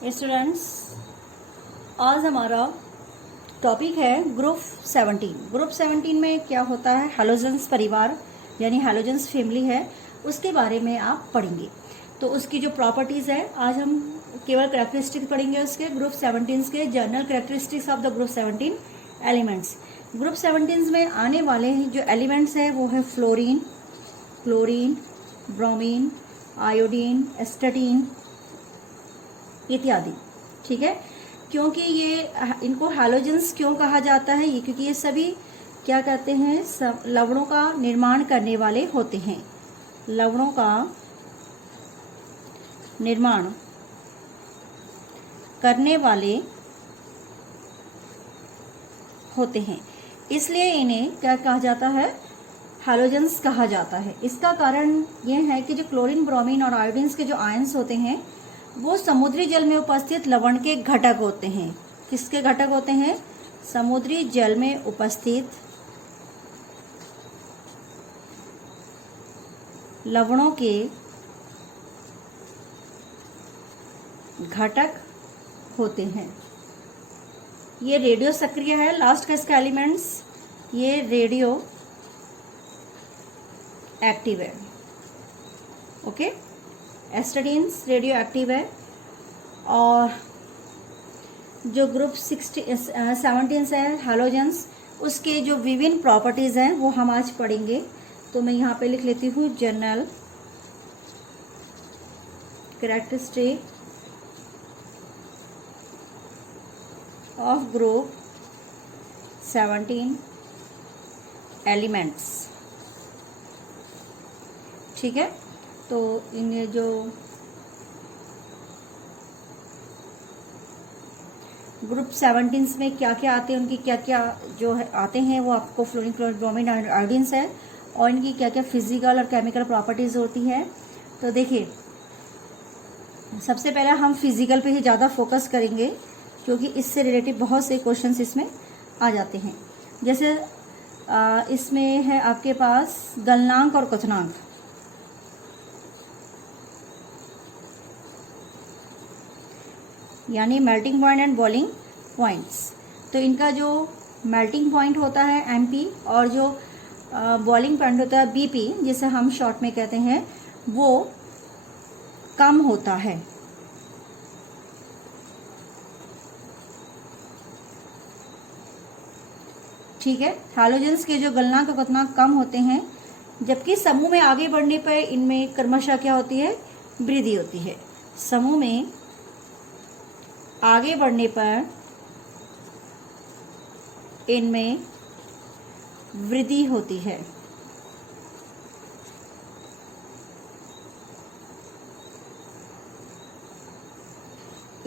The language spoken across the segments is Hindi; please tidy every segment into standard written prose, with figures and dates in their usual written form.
स्टूडेंट्स, आज हमारा टॉपिक है ग्रुप 17। ग्रुप 17 में क्या होता है, हैलोजेंस परिवार यानी हैलोजेंस फैमिली है, उसके बारे में आप पढ़ेंगे। तो उसकी जो प्रॉपर्टीज़ है, आज हम केवल करेक्टरिस्टिक्स पढ़ेंगे उसके ग्रुप 17 के, general characteristics of the group 17 elements. Group 17 में आने वाले जो एलिमेंट्स हैं वो है फ्लोरीन, क्लोरीन, ब्रोमीन, आयोडीन, एस्टेटीन इत्यादि। ठीक है, क्योंकि ये इनको हैलोजेंस क्यों कहा जाता है, ये क्योंकि ये सभी क्या कहते हैं, लवणों का निर्माण करने वाले होते हैं। लवणों का निर्माण करने वाले होते हैं, इसलिए इन्हें क्या कहा जाता है, हैलोजेंस कहा जाता है। इसका कारण यह है कि जो क्लोरीन, ब्रोमीन और आयोडीन के जो आयंस होते हैं वो समुद्री जल में उपस्थित लवण के घटक होते हैं। किसके घटक होते हैं? समुद्री जल में उपस्थित लवणों के घटक होते हैं। ये रेडियो सक्रिय है। लास्ट का इसका एलिमेंट्स, ये रेडियो एक्टिव है। ओके, एस्टेडीन्स रेडियो एक्टिव है। और जो ग्रुप 17 है हैलोजेंस, उसके जो विभिन्न प्रॉपर्टीज़ हैं वो हम आज पढ़ेंगे। तो मैं यहाँ पे लिख लेती हूँ general characteristic of group 17 elements. ठीक है, तो इन्हें जो ग्रुप 17 में क्या क्या आते हैं, उनकी क्या क्या जो है आते हैं वो आपको फ्लोरीन, क्लोरीन, ब्रोमीन, आयोडीन्स है, और इनकी क्या क्या फिजिकल और केमिकल प्रॉपर्टीज होती है। तो देखिए, सबसे पहले हम फिजिकल पे ही ज़्यादा फोकस करेंगे क्योंकि इससे रिलेटेड बहुत से क्वेश्चंस इसमें आ जाते हैं। जैसे इसमें है आपके पास गलनांक और क्वथनांक। यानी melting point and boiling points. तो इनका जो मेल्टिंग पॉइंट होता है MP, और जो बॉइलिंग पॉइंट होता है BP, जिसे हम शॉर्ट में कहते हैं, वो कम होता है। ठीक है, हैलोजेंस के जो गलनांक और क्वथनांक कम होते हैं, जबकि समूह में आगे बढ़ने पर इनमें क्रमशः क्या होती है, वृद्धि होती है। समूह में आगे बढ़ने पर इनमें वृद्धि होती है।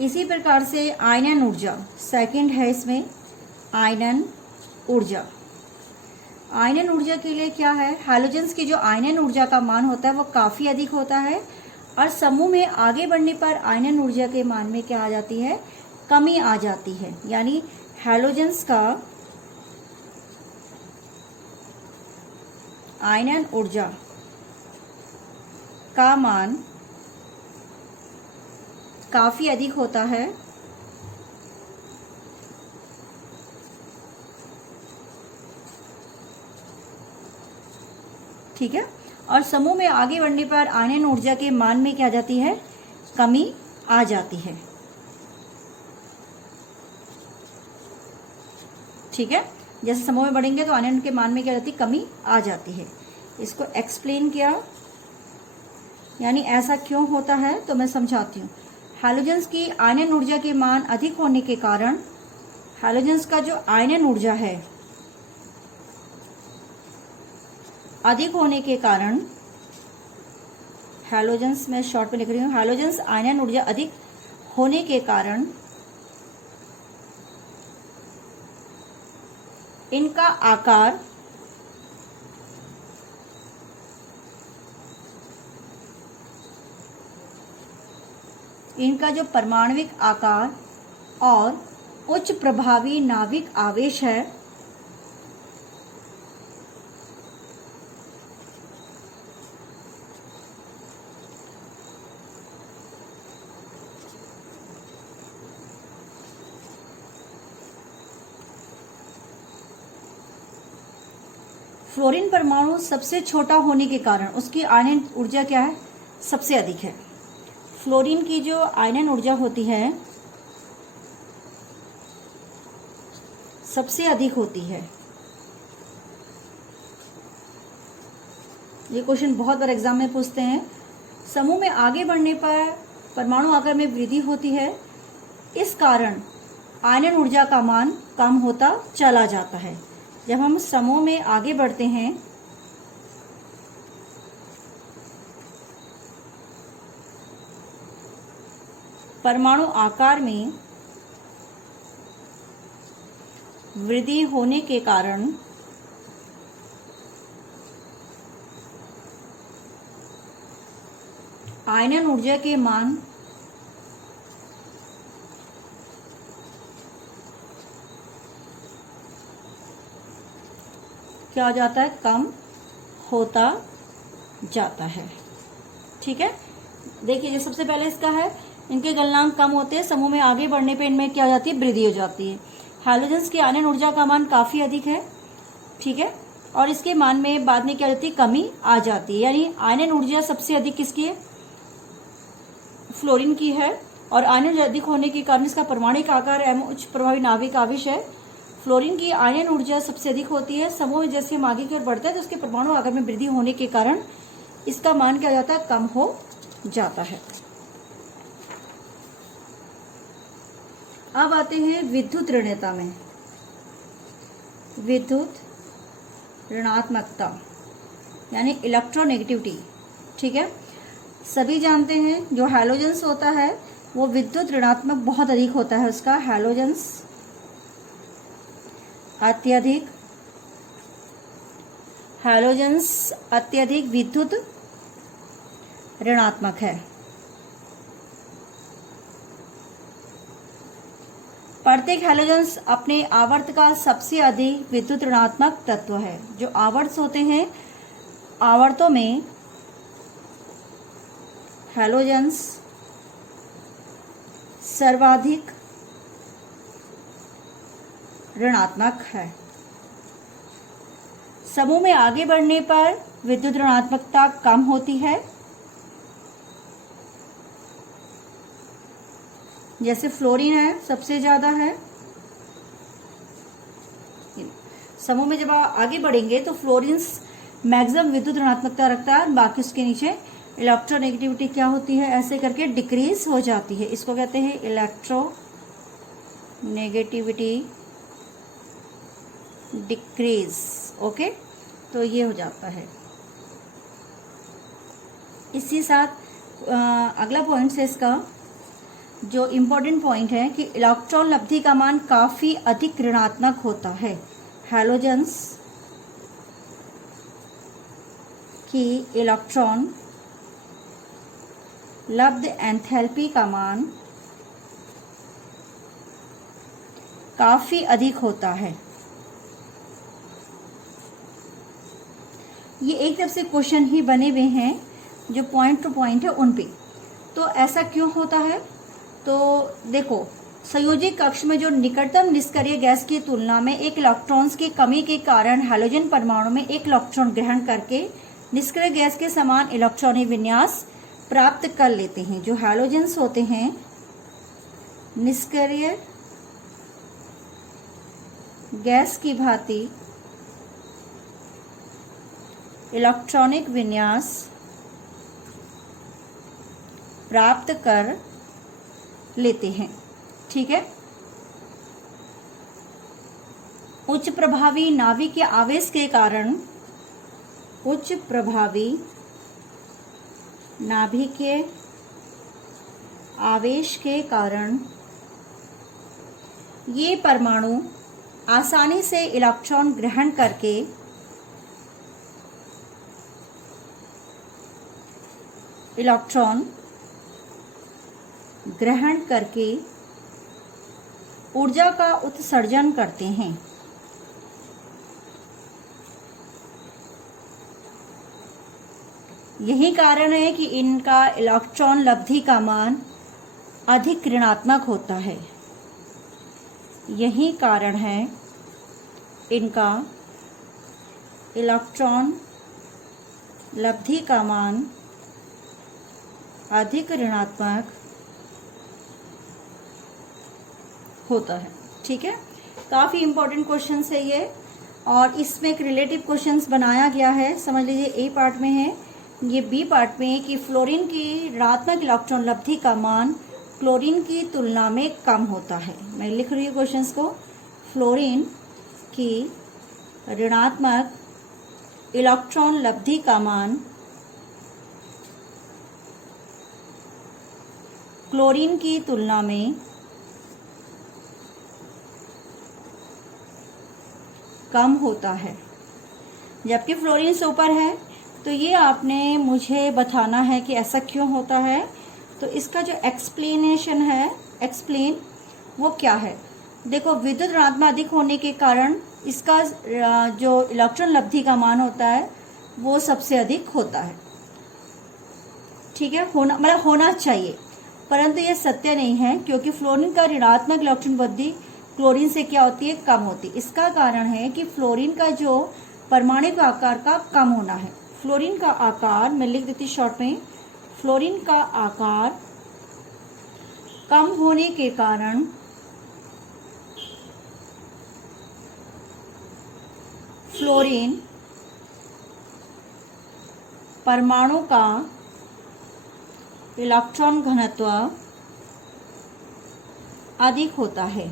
इसी प्रकार से आयनन ऊर्जा सेकंड है इसमें, आयनन ऊर्जा। आयनन ऊर्जा के लिए क्या है, हैलोजेंस की जो आयनन ऊर्जा का मान होता है वो काफ़ी अधिक होता है, और समूह में आगे बढ़ने पर आयनन ऊर्जा के मान में क्या आ जाती है, कमी आ जाती है। यानी हैलोजेंस का आयनन ऊर्जा का मान काफी अधिक होता है, ठीक है, और समूह में आगे बढ़ने पर आयनन ऊर्जा के मान में क्या आ जाती है, कमी आ जाती है। ठीक है, जैसे समूह में बढ़ेंगे तो आयनन के मान में क्या जाती है, कमी आ जाती है। इसको एक्सप्लेन किया, यानी ऐसा क्यों होता है, तो मैं समझाती हूँ। हैलोजेंस की आयनन ऊर्जा के मान अधिक होने के कारण, हैलोजेंस का जो आयनन ऊर्जा है अधिक होने के कारण, हैलोजेंस में शॉर्ट में लिख रही हूँ, हैलोजेंस आयनन ऊर्जा अधिक होने के कारण इनका आकार इनका जो परमाणविक आकार और उच्च प्रभावी नाभिक आवेश है, फ्लोरीन परमाणु सबसे छोटा होने के कारण उसकी आयनन ऊर्जा क्या है, सबसे अधिक है। फ्लोरीन की जो आयनन ऊर्जा होती है सबसे अधिक होती है। ये क्वेश्चन बहुत बार एग्जाम में पूछते हैं। समूह में आगे बढ़ने पर परमाणु आकार में वृद्धि होती है, इस कारण आयनन ऊर्जा का मान कम होता चला जाता है। जब हम समूह में आगे बढ़ते हैं परमाणु आकार में वृद्धि होने के कारण आयनन ऊर्जा के मान क्या हो जाता है, कम होता जाता है। ठीक है, देखिए सबसे पहले इसका है इनके गलनांक कम होते हैं, समूह में आगे बढ़ने पे इनमें क्या हो जाती है, वृद्धि हो जाती है। हैलोजेंस की आयनन ऊर्जा का मान काफी अधिक है, ठीक है, और इसके मान में बाद में क्या होती है, कमी आ जाती है। यानी आयनन ऊर्जा सबसे अधिक किसकी है, फ्लोरीन की है, और आयनन ऊर्जा अधिक होने के कारण इसका परमाणुक आकार एवं उच्च प्रभावी नाभिक आवेश है। फ्लोरीन की आयनन ऊर्जा सबसे अधिक होती है। समूह में जैसे हम आगे की ओर बढ़ते हैं तो उसके परमाणु आकार में वृद्धि होने के कारण इसका मान क्या हो जाता है, कम हो जाता है। अब आते हैं विद्युत ऋणता में। विद्युत ऋणात्मकता यानी इलेक्ट्रोनेगेटिविटी। ठीक है, सभी जानते हैं जो हैलोजेंस होता है वो विद्युत ऋणात्मक बहुत अधिक होता है उसका। हैलोजेंस अत्यधिक, हैलोजेंस अत्यधिक विद्युत ऋणात्मक है। प्रत्येक हैलोजेंस अपने आवर्त का सबसे अधिक विद्युत ऋणात्मक तत्व है। जो आवर्त होते हैं, आवर्तों में हैलोजेंस सर्वाधिक ऋणात्मक है। समूह में आगे बढ़ने पर विद्युत ऋणात्मकता कम होती है। जैसे फ्लोरीन है सबसे ज्यादा है। समूह में जब आगे बढ़ेंगे तो फ्लोरीन मैक्सिमम विद्युत ऋणात्मकता रखता है, बाकी उसके नीचे इलेक्ट्रोनेगेटिविटी क्या होती है, ऐसे करके डिक्रीज हो जाती है। इसको कहते हैं इलेक्ट्रोनेगेटिविटी डिक्रीज। ओके, तो ये हो जाता है। इसी साथ अगला पॉइंट है इसका जो इम्पोर्टेंट पॉइंट है कि इलेक्ट्रॉन लब्धि का मान काफी अधिक ऋणात्मक होता है। हैलोजेंस की इलेक्ट्रॉन लब्ध एंथैल्पी का मान काफी अधिक होता है। ये एक तरफ से क्वेश्चन ही बने हुए हैं जो पॉइंट टू पॉइंट है उन पे। तो ऐसा क्यों होता है, तो देखो संयोजी कक्ष में जो निकटतम निष्क्रिय गैस की तुलना में एक इलेक्ट्रॉन्स की कमी के कारण हैलोजन परमाणु में एक इलेक्ट्रॉन ग्रहण करके निष्क्रिय गैस के समान इलेक्ट्रॉनिक विन्यास प्राप्त कर लेते हैं। जो हैलोजेंस होते हैं निष्क्रिय गैस की भांति इलेक्ट्रॉनिक विन्यास प्राप्त कर लेते हैं। ठीक है, उच्च प्रभावी नाभिक के आवेश के कारण, उच्च प्रभावी नाभिक के आवेश के कारण ये परमाणु आसानी से इलेक्ट्रॉन ग्रहण करके ऊर्जा का उत्सर्जन करते हैं। यही कारण है कि इनका इलेक्ट्रॉन लब्धि का मान अधिक ऋणात्मक होता है। यही कारण है इनका इलेक्ट्रॉन लब्धि का मान अधिक ऋणात्मक होता है। ठीक है, काफ़ी इंपॉर्टेंट क्वेश्चन है ये, और इसमें एक रिलेटिव क्वेश्चंस बनाया गया है। समझ लीजिए ए पार्ट में है, ये बी पार्ट में है कि फ्लोरीन की ऋणात्मक इलेक्ट्रॉन लब्धि का मान क्लोरीन की तुलना में कम होता है। मैं लिख रही हूँ क्वेश्चंस को। फ्लोरीन की ऋणात्मक इलेक्ट्रॉन लब्धि का मान क्लोरीन की तुलना में कम होता है, जबकि फ्लोरीन से ऊपर है। तो ये आपने मुझे बताना है कि ऐसा क्यों होता है। तो इसका जो एक्सप्लेनेशन है, एक्सप्लेन वो क्या है। देखो, विद्युत ऋणात्मक अधिक होने के कारण इसका जो इलेक्ट्रॉन लब्धि का मान होता है वो सबसे अधिक होता है। ठीक है, होना मतलब होना चाहिए, परंतु ये सत्य नहीं है, क्योंकि फ्लोरीन का ऋणात्मक इलेक्ट्रॉन वृद्धि क्लोरीन से क्या होती है, कम होती है। इसका कारण है कि फ्लोरीन का जो परमाणु आकार का कम होना है। फ्लोरीन का आकार मैं लिख देती शॉर्ट में, फ्लोरीन का आकार कम होने के कारण फ्लोरीन परमाणु का इलेक्ट्रॉन घनत्व अधिक होता है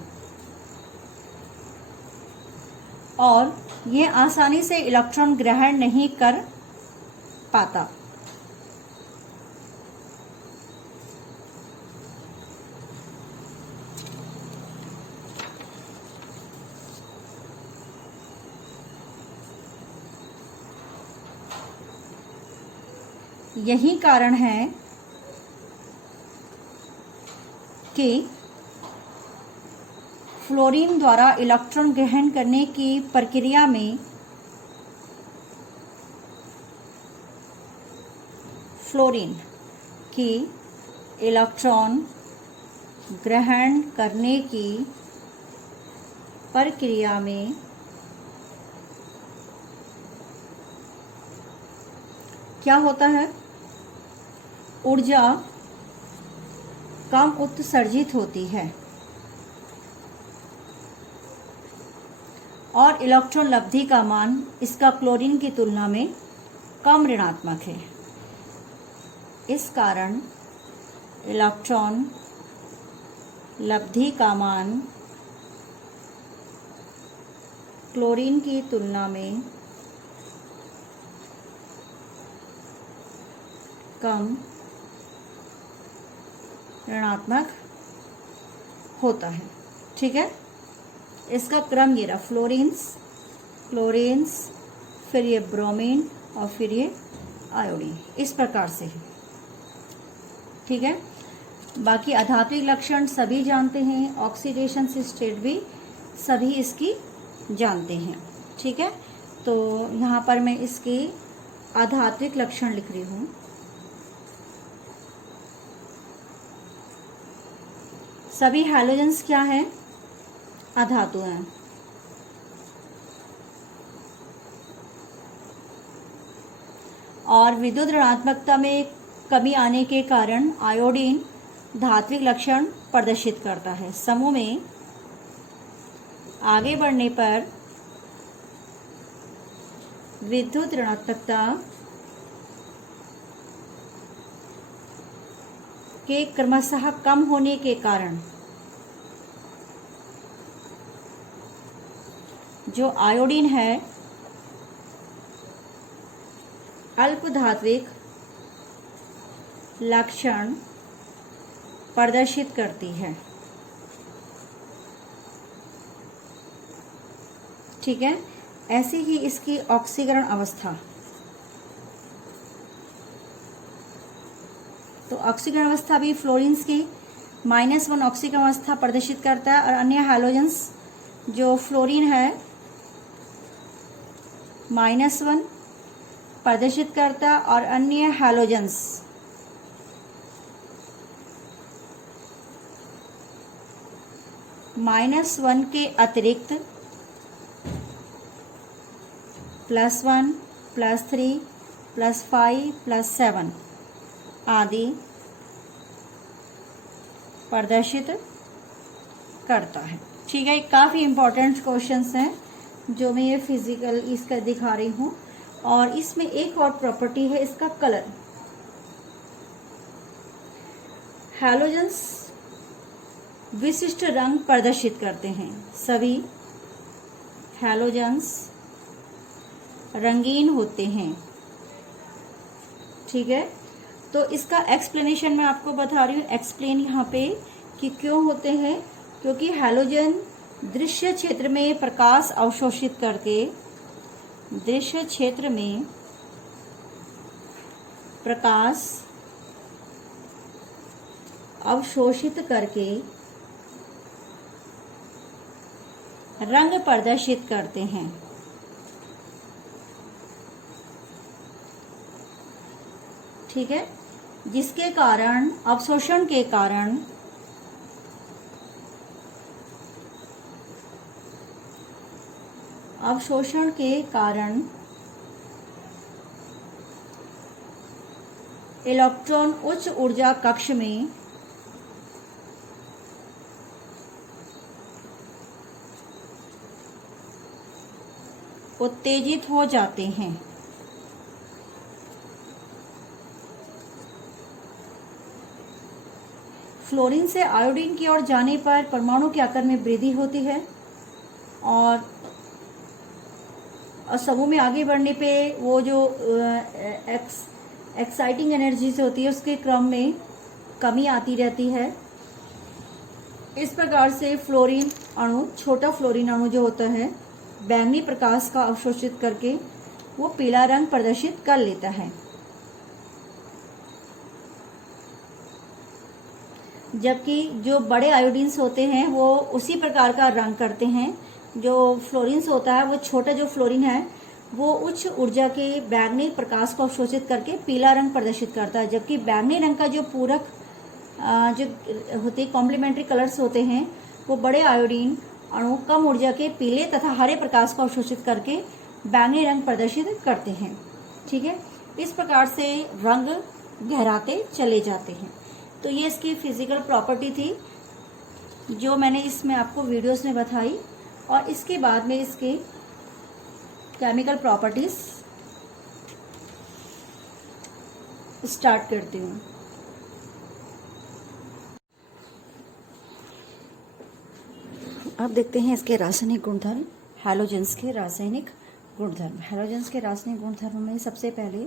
और यह आसानी से इलेक्ट्रॉन ग्रहण नहीं कर पाता। यही कारण है कि फ्लोरीन द्वारा इलेक्ट्रॉन ग्रहण करने की प्रक्रिया में फ्लोरीन की इलेक्ट्रॉन ग्रहण करने की प्रक्रिया में क्या होता है, ऊर्जा कम उत्सर्जित होती है और इलेक्ट्रॉन लब्धि का मान इसका क्लोरीन की तुलना में कम ऋणात्मक है। इस कारण इलेक्ट्रॉन लब्धि का मान क्लोरीन की तुलना में कम ऋणात्मक होता है। ठीक है, इसका क्रम ये रहा, क्लोरीन्स, फिर ये ब्रोमीन और फिर ये आयोडीन, इस प्रकार से है। ठीक है, बाकी अधात्विक लक्षण सभी जानते हैं, ऑक्सीडेशन स्टेट भी सभी इसकी जानते हैं। ठीक है, तो यहाँ पर मैं इसके अधात्विक लक्षण लिख रही हूँ। सभी हैलोजेंस क्या है, अधातु हैं। और विद्युत ऋणात्मकता में कमी आने के कारण आयोडीन धात्विक लक्षण प्रदर्शित करता है। समूह में आगे बढ़ने पर विद्युत ऋणात्मकता के क्रमशः कम होने के कारण जो आयोडीन है अल्पधात्विक लक्षण प्रदर्शित करती है। ठीक है, ऐसी ही इसकी ऑक्सीकरण अवस्था, तो ऑक्सीकरण अवस्था भी फ्लोरीन्स की -1 ऑक्सीकरण अवस्था प्रदर्शित करता है और अन्य हैलोजेंस जो फ्लोरीन है -1 प्रदर्शित करता और अन्य हैलोजेंस -1 के अतिरिक्त +1, +3, +5, +7 आदि प्रदर्शित करता है। ठीक है, काफ़ी इम्पोर्टेंट क्वेश्चंस हैं जो मैं ये फिजिकल इसका दिखा रही हूँ। और इसमें एक और प्रॉपर्टी है इसका कलर। हैलोजेंस विशिष्ट रंग प्रदर्शित करते हैं। सभी हैलोजेंस रंगीन होते हैं। ठीक है, तो इसका एक्सप्लेनेशन मैं आपको बता रही हूँ। एक्सप्लेन यहाँ पे कि क्यों होते हैं, क्योंकि हैलोजन दृश्य क्षेत्र में प्रकाश अवशोषित करके दृश्य क्षेत्र में प्रकाश अवशोषित करके रंग प्रदर्शित करते हैं। ठीक है, जिसके कारण अवशोषण के कारण इलेक्ट्रॉन उच्च ऊर्जा कक्ष में उत्तेजित हो जाते हैं। फ्लोरीन से आयोडीन की ओर जाने पर परमाणु के आकार में वृद्धि होती है और समूह में आगे बढ़ने पे वो जो एक्साइटिंग एनर्जी से होती है उसके क्रम में कमी आती रहती है। इस प्रकार से फ्लोरीन अणु, छोटा फ्लोरीन अणु जो होता है, बैंगनी प्रकाश का अवशोषित करके वो पीला रंग प्रदर्शित कर लेता है। जबकि जो बड़े आयोडीन्स होते हैं वो उसी प्रकार का रंग करते हैं। जो फ्लोरीन्स होता है, वो छोटा जो फ्लोरीन है वो उच्च ऊर्जा के बैंगनी प्रकाश को अवशोषित करके पीला रंग प्रदर्शित करता है। जबकि बैंगनी रंग का जो पूरक जो होते कॉम्प्लीमेंट्री कलर्स होते हैं वो बड़े आयोडीन अणु कम ऊर्जा के पीले तथा हरे प्रकाश को अवशोषित करके बैंगनी रंग प्रदर्शित करते हैं। ठीक है, इस प्रकार से रंग गहराते चले जाते हैं। तो ये इसकी फिजिकल प्रॉपर्टी थी जो मैंने इसमें आपको वीडियोस में बताई। और इसके बाद में इसके केमिकल प्रॉपर्टीज स्टार्ट करती हूँ। अब देखते हैं इसके रासायनिक गुणधर्म, हैलोजेंस के रासायनिक गुणधर्म। हैलोजेंस के रासायनिक गुणधर्म में सबसे पहले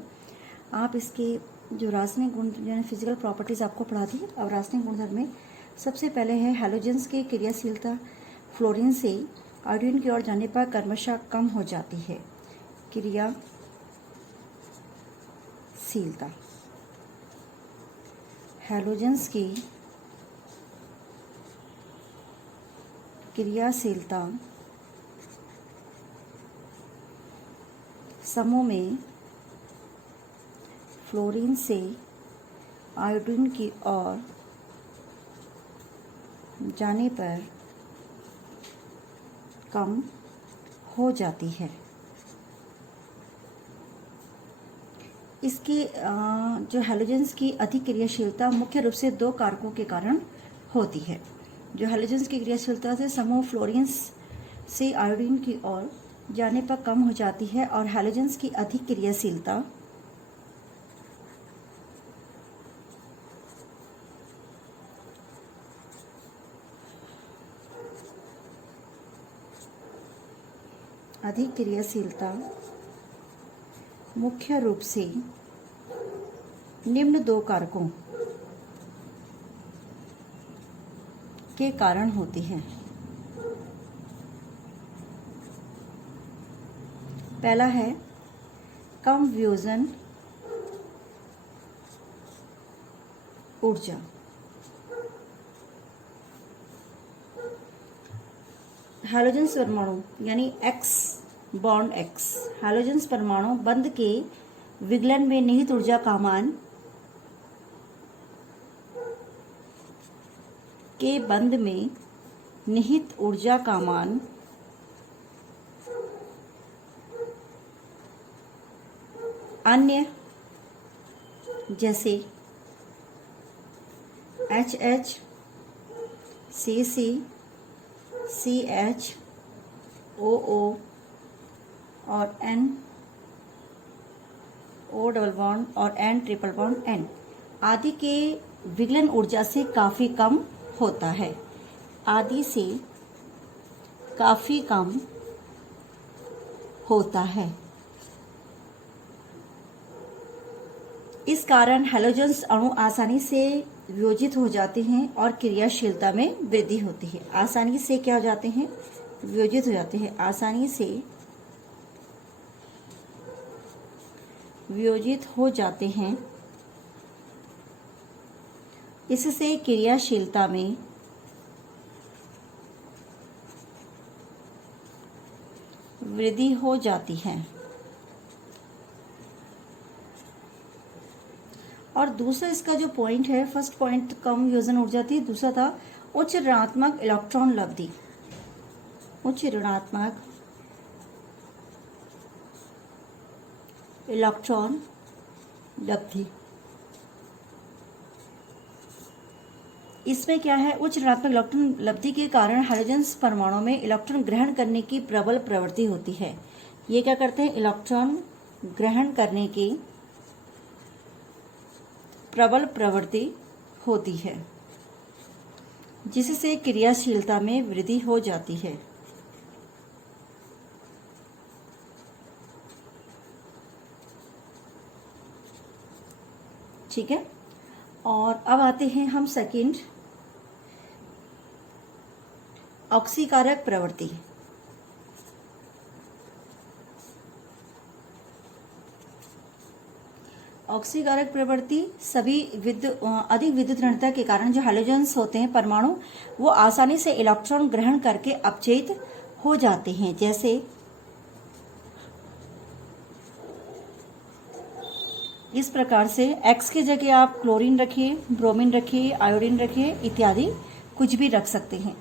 आप इसके जो रासायनिक गुण यानी फिजिकल प्रॉपर्टीज आपको पढ़ा दी। अब रासायनिक गुणधर्म में सबसे पहले है हैलोजेंस की क्रियाशीलता फ्लोरीन से आयोडीन की ओर जाने पर क्रमशः कम हो जाती है। क्रियाशीलता हैलोजेंस की क्रियाशीलता समूह में फ्लोरीन से आयोडीन की ओर जाने पर कम हो जाती है। इसकी जो हैलोजेंस की अधिक क्रियाशीलता मुख्य रूप से दो कारकों के कारण होती है। जो हैलोजेंस की क्रियाशीलता से समूह फ्लोरीन से आयोडीन की ओर जाने पर कम हो जाती है और हैलोजेंस की अधिक क्रियाशीलता मुख्य रूप से निम्न दो कारकों के कारण होती है। पहला है कम फ्यूजन ऊर्जा। हैलोजेंस परमाणु यानी एक्स बॉन्ड एक्स, हैलोजेंस परमाणु बंध के विगलन में निहित ऊर्जा का मान के बंध में निहित ऊर्जा का मान अन्य जैसे HH, CC, CH, OO और N, O डबल बॉन्ड और N ट्रिपल बॉन्ड N आदि के विगलन ऊर्जा से काफ़ी कम होता है, आदि से काफ़ी कम होता है। इस कारण हैलोजन्स अणु आसानी से वियोजित हो जाते हैं और क्रियाशीलता में वृद्धि होती है। आसानी से क्या हो जाते हैं? वियोजित हो जाते हैं। आसानी से वियोजित हो जाते हैं, इससे क्रियाशीलता में वृद्धि हो जाती है। और दूसरा इसका जो पॉइंट है, फर्स्ट पॉइंट कम वियोजन ऊर्जा थी, दूसरा था उच्च ऋणात्मक इलेक्ट्रॉन लब्धि। उच्च ऋणात्मक इलेक्ट्रॉन लब्धि, इसमें क्या है? उच्च ऋणात्मक इलेक्ट्रॉन लब्धि के कारण हैलोजन्स परमाणु में इलेक्ट्रॉन ग्रहण करने की प्रबल प्रवृत्ति होती है। ये क्या करते हैं? इलेक्ट्रॉन ग्रहण करने की प्रबल प्रवृत्ति होती है, जिससे क्रियाशीलता में वृद्धि हो जाती है। ठीक है। और अब आते हैं हम सेकंड, ऑक्सीकारक प्रवृत्ति। ऑक्सीकारक प्रवृत्ति सभी अधिक विद्युत ऋणता के कारण जो हैलोजन्स होते हैं परमाणु, वो आसानी से इलेक्ट्रॉन ग्रहण करके अपचयित हो जाते हैं। जैसे इस प्रकार से X की जगह आप क्लोरीन रखिए, ब्रोमीन रखिए, आयोडीन रखिए इत्यादि कुछ भी रख सकते हैं।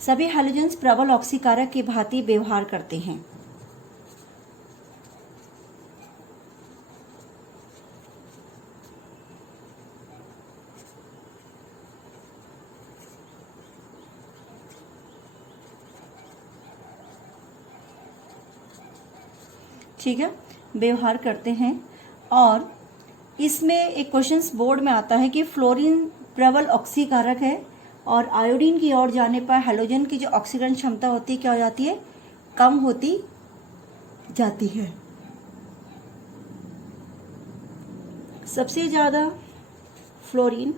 सभी हैलोजन्स प्रबल ऑक्सीकारक की भांति व्यवहार करते हैं। ठीक है, व्यवहार करते हैं। और इसमें एक क्वेश्चन बोर्ड में आता है कि फ्लोरीन प्रबल ऑक्सीकारक है और आयोडीन की ओर जाने पर हैलोजन की जो ऑक्सीकरण क्षमता होती है क्या हो जाती है? कम होती जाती है। सबसे ज्यादा फ्लोरीन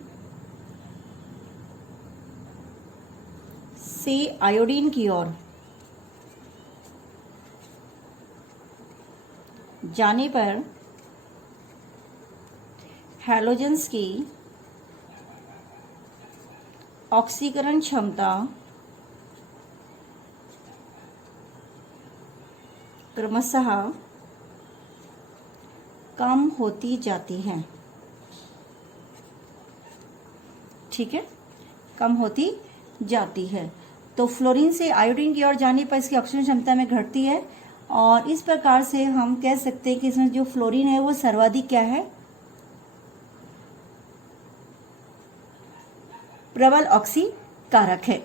से आयोडीन की ओर जाने पर हैलोजन्स की ऑक्सीकरण क्षमता क्रमशः कम होती जाती है। ठीक है, कम होती जाती है। तो फ्लोरीन से आयोडीन की ओर जाने पर इसकी ऑक्सीकरण क्षमता में घटती है और इस प्रकार से हम कह सकते हैं कि इसमें जो फ्लोरीन है वो सर्वाधिक क्या है? प्रबल ऑक्सीकारक है।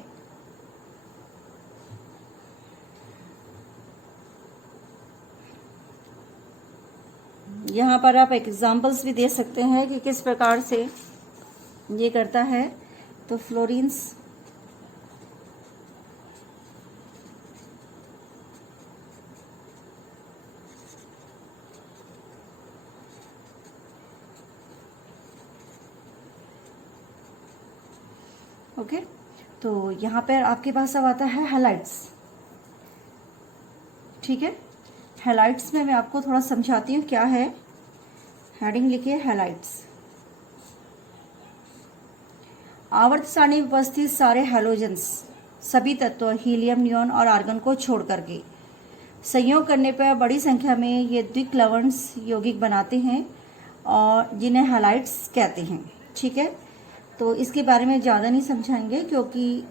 यहाँ पर आप एग्जाम्पल्स भी दे सकते हैं कि किस प्रकार से ये करता है। तो फ्लोरीन्स ओके। तो यहाँ पर आपके पास अब आता है हैलाइड्स। ठीक है, हैलाइड्स में मैं आपको थोड़ा समझाती हूँ क्या है। हेडिंग लिखिए हैलाइड्स। आवर्त सारणी में उपस्थित सारे हैलोजन्स सभी तत्वों हीलियम, नियॉन और आर्गन को छोड़ करके संयोग करने पर बड़ी संख्या में ये द्विक्लवंश यौगिक बनाते हैं और जिन्हें हैलाइड्स कहते हैं। ठीक है, तो इसके बारे में ज़्यादा नहीं समझाएंगे क्योंकि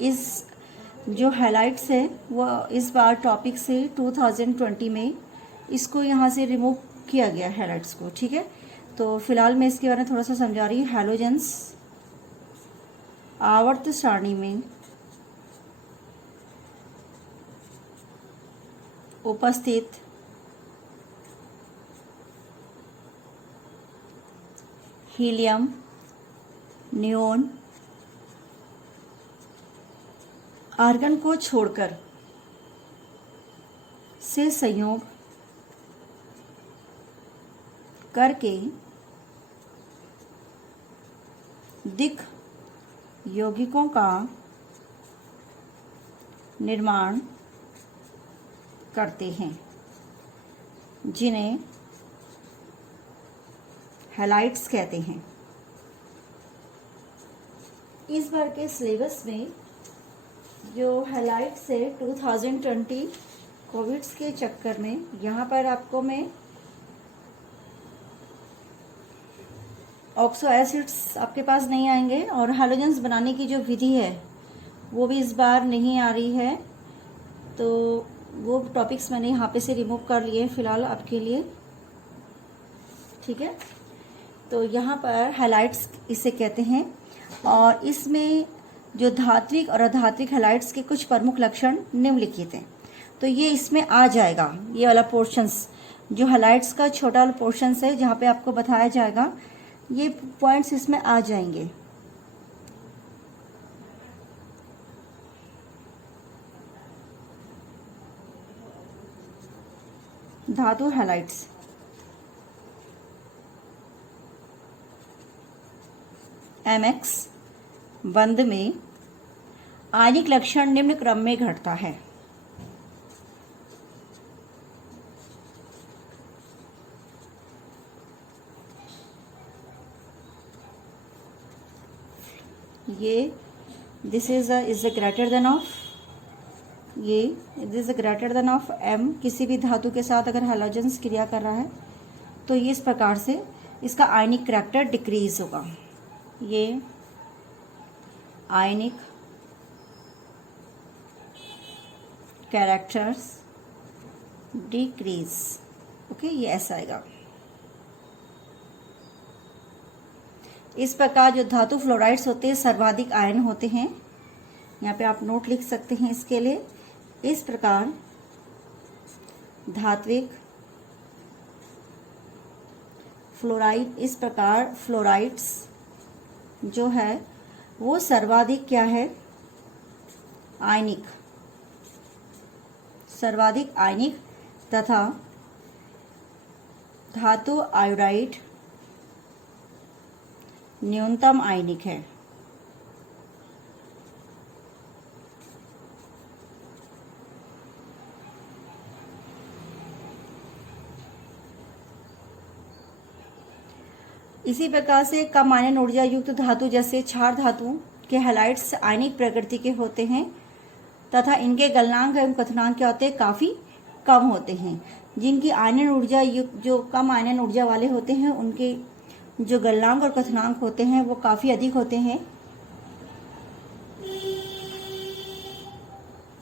इस जो हैलाइड्स है वो इस बार टॉपिक से 2020 में इसको यहाँ से रिमूव किया गया हैलाइड्स को। ठीक है, तो फिलहाल मैं इसके बारे में थोड़ा सा समझा रही हूँ। हैलोजेंस आवर्त सारणी में उपस्थित हीलियम, नियोन, आर्गन को छोड़कर से संयोग करके दिक् यौगिकों का निर्माण करते हैं, जिन्हें हैलाइड्स कहते हैं। इस बार के सिलेबस में जो हैलाइड्स है 2020 कोविड के चक्कर में यहाँ पर आपको मैं ऑक्सो एसिड्स आपके पास नहीं आएंगे, और हैलोजेंस बनाने की जो विधि है वो भी इस बार नहीं आ रही है। तो वो टॉपिक्स मैंने यहाँ पे से रिमूव कर लिए फिलहाल आपके लिए। ठीक है, तो यहाँ पर हैलाइड्स इसे कहते हैं, और इसमें जो धात्विक और अधात्विक हैलाइड्स के कुछ प्रमुख लक्षण निम्नलिखित हैं। तो ये इसमें आ जाएगा, ये वाला पोर्शंस जो हैलाइड्स का छोटा वाला पोर्शंस है जहाँ पे आपको बताया जाएगा, ये पॉइंट्स इसमें आ जाएंगे। धातु हैलाइड्स MX बंध में आयनिक लक्षण निम्न क्रम में घटता है। ये this is greater than of, ये this is greater than of M। किसी भी धातु के साथ अगर हैलोजेंस क्रिया कर रहा है तो ये इस प्रकार से इसका आयनिक करैक्टर डिक्रीज होगा। ये आयनिक कैरेक्टर्स डिक्रीज, ओके, ये ऐसा आएगा। इस प्रकार जो धातु फ्लोराइड्स होते हैं सर्वाधिक आयन होते हैं। यहाँ पे आप नोट लिख सकते हैं इसके लिए। इस प्रकार धात्विक फ्लोराइड, इस प्रकार फ्लोराइड्स जो है वो सर्वाधिक क्या है, आयनिक, सर्वाधिक आयनिक, तथा धातु आयोडाइड न्यूनतम आयनिक है। इसी प्रकार से कम आयन ऊर्जा युक्त धातु जैसे क्षार धातु के हैलाइड्स आयनिक प्रकृति के होते हैं तथा इनके गलनांक एवं क्वथनांक क्या होते हैं, काफी कम होते हैं। जिनकी आयनन ऊर्जा युक्त, जो कम आयनन ऊर्जा वाले होते हैं, उनके जो गलनांक और क्वथनांक होते हैं वो काफी अधिक होते हैं।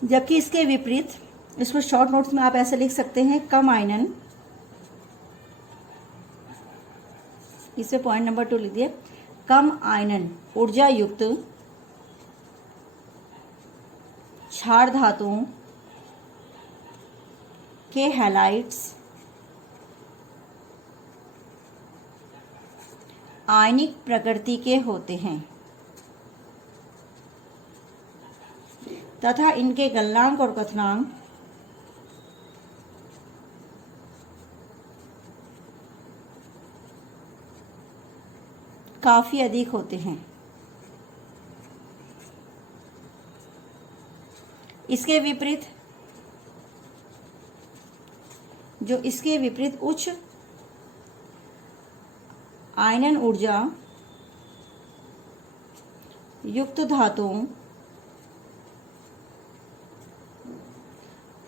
जबकि इसके विपरीत, इसको शॉर्ट नोट्स में आप ऐसे लिख सकते हैं, कम आयनन, इसे पॉइंट नंबर 2 लिख दिए, कम आयनन ऊर्जा युक्त क्षार धातुओं के हैलाइड्स आयनिक प्रकृति के होते हैं तथा इनके गलनांक और क्वथनांक काफी अधिक होते हैं। इसके विपरीत, जो इसके विपरीत उच्च आयनन ऊर्जा युक्त धातुओं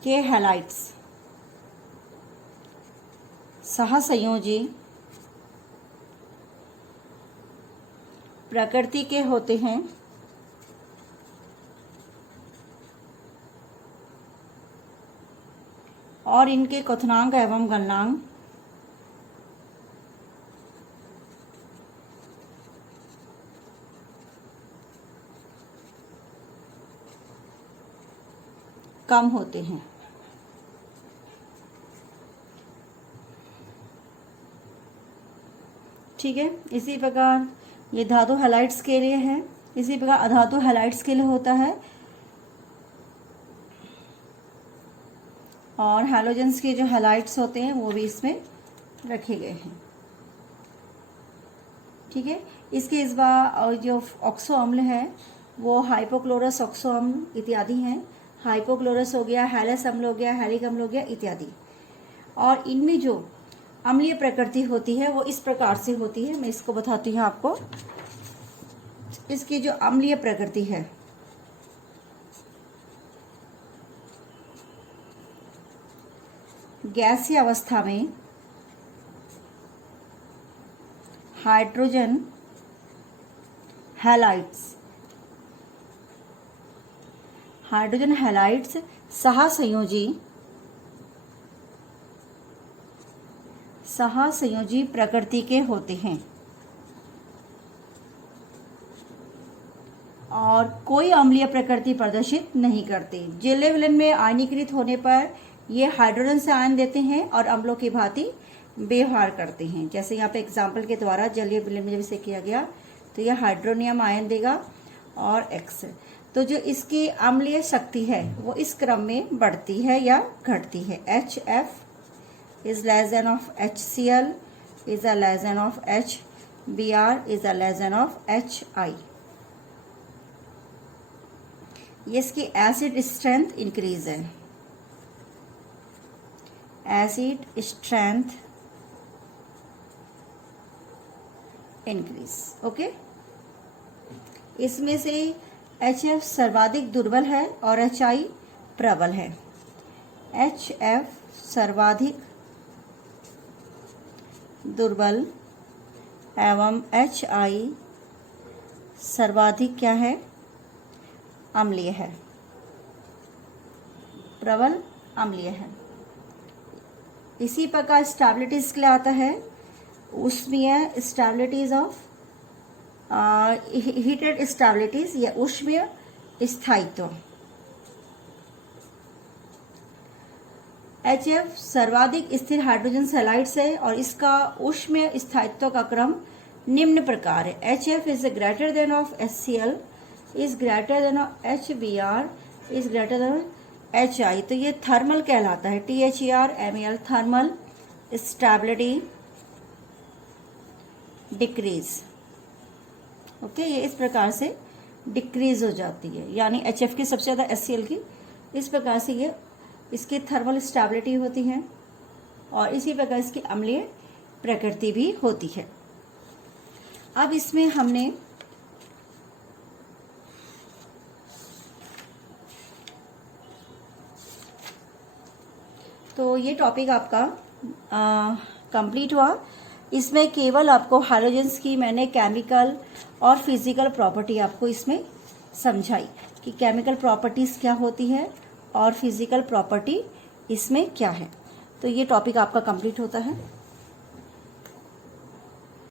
के हैलाइड्स सहसंयोजी प्रकृति के होते हैं और इनके क्वथनांक एवं गलनांक कम होते हैं। ठीक है, इसी प्रकार ये धातु हैलाइड्स के लिए है। इसी प्रकार अधातु हैलाइड्स के लिए होता है। और हैलोजेंस के जो हैलाइड्स होते हैं वो भी इसमें रखे गए हैं। ठीक है, इसके इस बार जो ऑक्सो अम्ल है वो हाइपोक्लोरस ऑक्सो अम्ल इत्यादि हैं। हाइपोक्लोरस हो गया, हैलस अम्ल हो गया, हैलिक अम्ल हो गया इत्यादि। और इनमें जो अम्लीय प्रकृति होती है वो इस प्रकार से होती है। मैं इसको बताती हूँ आपको। इसकी जो अम्लीय प्रकृति है, गैसीय अवस्था में हाइड्रोजन हैलाइड्स सहसंयोजी प्रकृति के होते हैं और कोई अम्लीय प्रकृति प्रदर्शित नहीं करते। जलीय विलयन में आयनीकृत होने पर ये हाइड्रोजन से आयन देते हैं और अम्लों की भांति व्यवहार करते हैं। जैसे यहाँ पे एग्जाम्पल के द्वारा जलीय विलयन में जब इसे किया गया तो यह हाइड्रोनियम आयन देगा और X। तो जो इसकी अम्लीय शक्ति है वो इस क्रम में बढ़ती है या घटती है। HF is less than of HCl is a less than of HBr is a less than of HI। ये इसकी एसिड स्ट्रेंथ इंक्रीज है। Acid strength increase. ओके, इसमें से HF सर्वाधिक दुर्बल है और HI प्रबल है। HF सर्वाधिक दुर्बल एवं HI सर्वाधिक क्या है? अम्लीय है, प्रबल अम्लीय है। इसी प्रकार स्टेबिलिटीज के लिए आता है उष्मीय स्टेबिलिटीज ऑफ हीटेड स्टेबिलिटीज या उष्मीय स्थायित्व। HF सर्वाधिक स्थिर हाइड्रोजन हैलाइड्स है और इसका उष्मीय स्थायित्व का क्रम निम्न प्रकार है। HF is greater than of HCl is greater than of HBr is greater then HI। तो ये थर्मल कहलाता है। THER MEL thermal stability decrease. Okay, ये इस प्रकार से डिक्रीज हो जाती है, यानी HF की सबसे ज़्यादा HCl की। इस प्रकार से ये इसकी थर्मल स्टेबिलिटी होती है और इसी प्रकार इसकी अम्लीय प्रकृति भी होती है। अब इसमें हमने तो ये टॉपिक आपका कंप्लीट हुआ। इसमें केवल आपको हाइड्रोजन्स की मैंने केमिकल और फिजिकल प्रॉपर्टी आपको इसमें समझाई कि केमिकल प्रॉपर्टीज़ क्या होती है और फिजिकल प्रॉपर्टी इसमें क्या है। तो ये टॉपिक आपका कंप्लीट होता है।